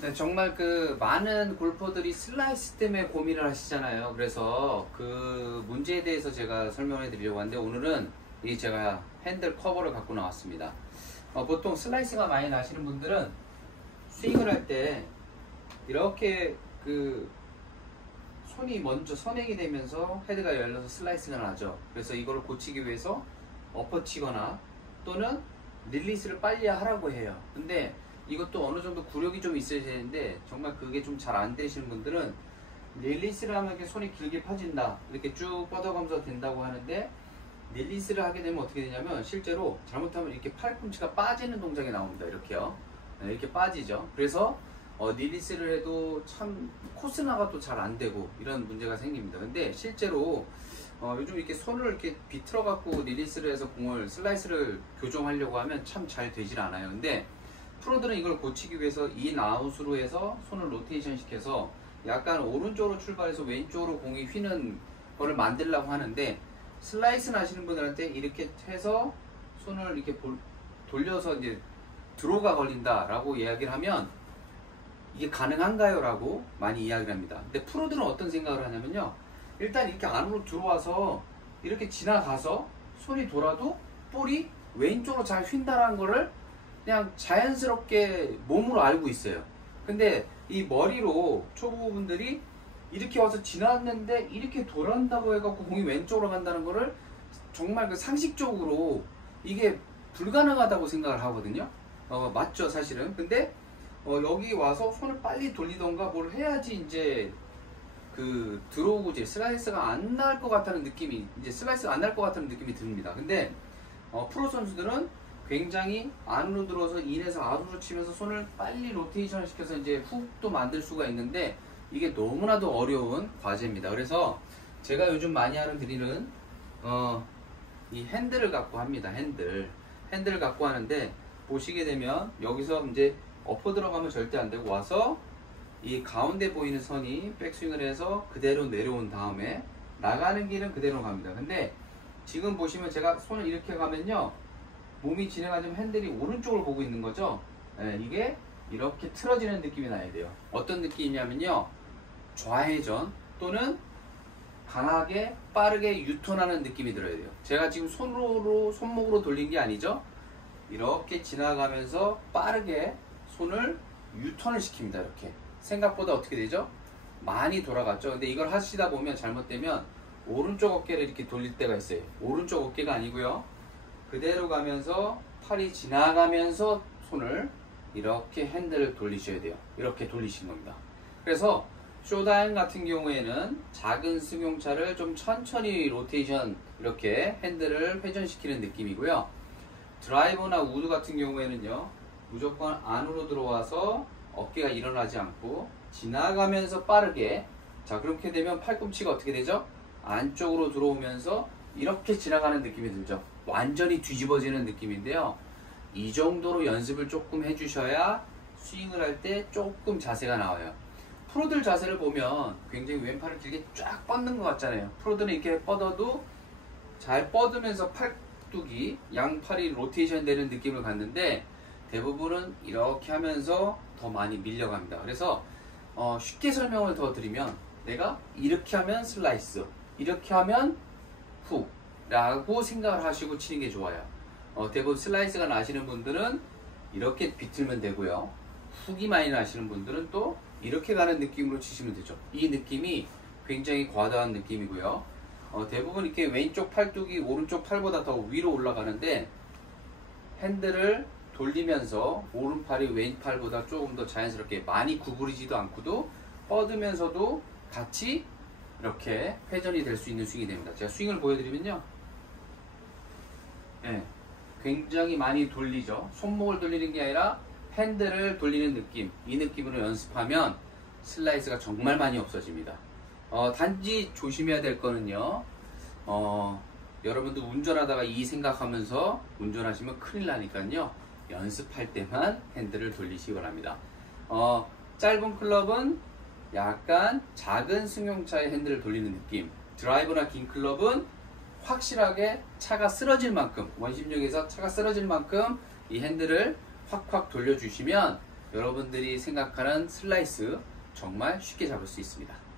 네, 정말 그 많은 골퍼들이 슬라이스 때문에 고민을 하시잖아요. 그래서 그 문제에 대해서 제가 설명해 드리려고 하는데, 오늘은 이 제가 핸들 커버를 갖고 나왔습니다. 보통 슬라이스가 많이 나시는 분들은 스윙을 할 때 이렇게 그 손이 먼저 선행이 되면서 헤드가 열려서 슬라이스가 나죠. 그래서 이거를 고치기 위해서 엎어치거나 또는 릴리스를 빨리 하라고 해요. 근데 이것도 어느 정도 구력이 좀 있어야 되는데, 정말 그게 좀 잘 안 되시는 분들은 릴리스를 하면 이렇게 손이 길게 펴진다, 이렇게 쭉 뻗어가면서 된다고 하는데, 릴리스를 하게 되면 어떻게 되냐면 실제로 잘못하면 이렇게 팔꿈치가 빠지는 동작이 나옵니다. 이렇게요. 네, 이렇게 빠지죠. 그래서 릴리스를 해도 참 코스나가 또 잘 안 되고 이런 문제가 생깁니다. 근데 실제로 요즘 이렇게 손을 이렇게 비틀어 갖고 릴리스를 해서 공을 슬라이스를 교정하려고 하면 참 잘 되질 않아요. 근데 프로들은 이걸 고치기 위해서 인아웃으로 해서 손을 로테이션 시켜서 약간 오른쪽으로 출발해서 왼쪽으로 공이 휘는 거를 만들려고 하는데, 슬라이스 나시는 분들한테 이렇게 해서 손을 이렇게 돌려서 이제 드로우가 걸린다 라고 이야기를 하면 이게 가능한가요? 라고 많이 이야기를 합니다. 근데 프로들은 어떤 생각을 하냐면요, 일단 이렇게 안으로 들어와서 이렇게 지나가서 손이 돌아도 볼이 왼쪽으로 잘 휜다라는 거를 그냥 자연스럽게 몸으로 알고 있어요. 근데 이 머리로 초보분들이 이렇게 와서 지났는데 이렇게 돌아온다고 해갖고 공이 왼쪽으로 간다는 거를 정말 그 상식적으로 이게 불가능하다고 생각을 하거든요. 맞죠, 사실은. 근데 여기 와서 손을 빨리 돌리던가 뭘 해야지 이제 그 들어오고 이제 슬라이스가 안 날 것 같다는 느낌이, 이제 슬라이스가 안 날 것 같다는 느낌이 듭니다. 근데 프로 선수들은 굉장히 안으로 들어서 인에서 아웃으로 치면서 손을 빨리 로테이션 시켜서 이제 훅도 만들 수가 있는데, 이게 너무나도 어려운 과제입니다. 그래서 제가 요즘 많이 드리는 이 핸들을 갖고 합니다. 핸들을 갖고 하는데, 보시게 되면 여기서 이제 엎어 들어가면 절대 안 되고, 와서 이 가운데 보이는 선이 백스윙을 해서 그대로 내려온 다음에 나가는 길은 그대로 갑니다. 근데 지금 보시면 제가 손을 이렇게 가면요, 몸이 진행하면 핸들이 오른쪽을 보고 있는 거죠. 네, 이게 이렇게 틀어지는 느낌이 나야 돼요. 어떤 느낌이냐면요, 좌회전 또는 강하게 빠르게 유턴하는 느낌이 들어야 돼요. 제가 지금 손목으로 돌린 게 아니죠. 이렇게 지나가면서 빠르게 손을 유턴을 시킵니다. 이렇게 생각보다 어떻게 되죠? 많이 돌아갔죠. 근데 이걸 하시다 보면 잘못되면 오른쪽 어깨를 이렇게 돌릴 때가 있어요. 오른쪽 어깨가 아니고요, 그대로 가면서 팔이 지나가면서 손을 이렇게 핸들을 돌리셔야 돼요. 이렇게 돌리시는 겁니다. 그래서 쇼다임 같은 경우에는 작은 승용차를 좀 천천히 로테이션, 이렇게 핸들을 회전시키는 느낌이고요. 드라이버나 우드 같은 경우에는요, 무조건 안으로 들어와서 어깨가 일어나지 않고 지나가면서 빠르게, 자 그렇게 되면 팔꿈치가 어떻게 되죠? 안쪽으로 들어오면서 이렇게 지나가는 느낌이 들죠. 완전히 뒤집어지는 느낌인데요, 이 정도로 연습을 조금 해주셔야 스윙을 할 때 조금 자세가 나와요. 프로들 자세를 보면 굉장히 왼팔을 길게 쫙 뻗는 것 같잖아요. 프로들은 이렇게 뻗어도 잘 뻗으면서 팔뚝이 양팔이 로테이션 되는 느낌을 갖는데, 대부분은 이렇게 하면서 더 많이 밀려갑니다. 그래서 쉽게 설명을 더 드리면, 내가 이렇게 하면 슬라이스, 이렇게 하면 훅 라고 생각을 하시고 치는 게 좋아요. 대부분 슬라이스가 나시는 분들은 이렇게 비틀면 되고요, 훅이 많이 나시는 분들은 또 이렇게 가는 느낌으로 치시면 되죠. 이 느낌이 굉장히 과다한 느낌이고요. 대부분 이렇게 왼쪽 팔뚝이 오른쪽 팔보다 더 위로 올라가는데, 핸들을 돌리면서 오른팔이 왼팔보다 조금 더 자연스럽게 많이 구부리지도 않고도 뻗으면서도 같이 이렇게 회전이 될 수 있는 스윙이 됩니다. 제가 스윙을 보여드리면요, 네, 굉장히 많이 돌리죠. 손목을 돌리는 게 아니라 핸들을 돌리는 느낌, 이 느낌으로 연습하면 슬라이스가 정말 많이 없어집니다. 단지 조심해야 될 거는요, 여러분도 운전하다가 이 생각하면서 운전하시면 큰일 나니까요, 연습할 때만 핸들을 돌리시기 바랍니다. 짧은 클럽은 약간 작은 승용차의 핸들을 돌리는 느낌, 드라이버나 긴 클럽은 확실하게 차가 쓰러질 만큼, 원심력에서 차가 쓰러질 만큼 이 핸들을 확확 돌려주시면 여러분들이 생각하는 슬라이스 정말 쉽게 잡을 수 있습니다.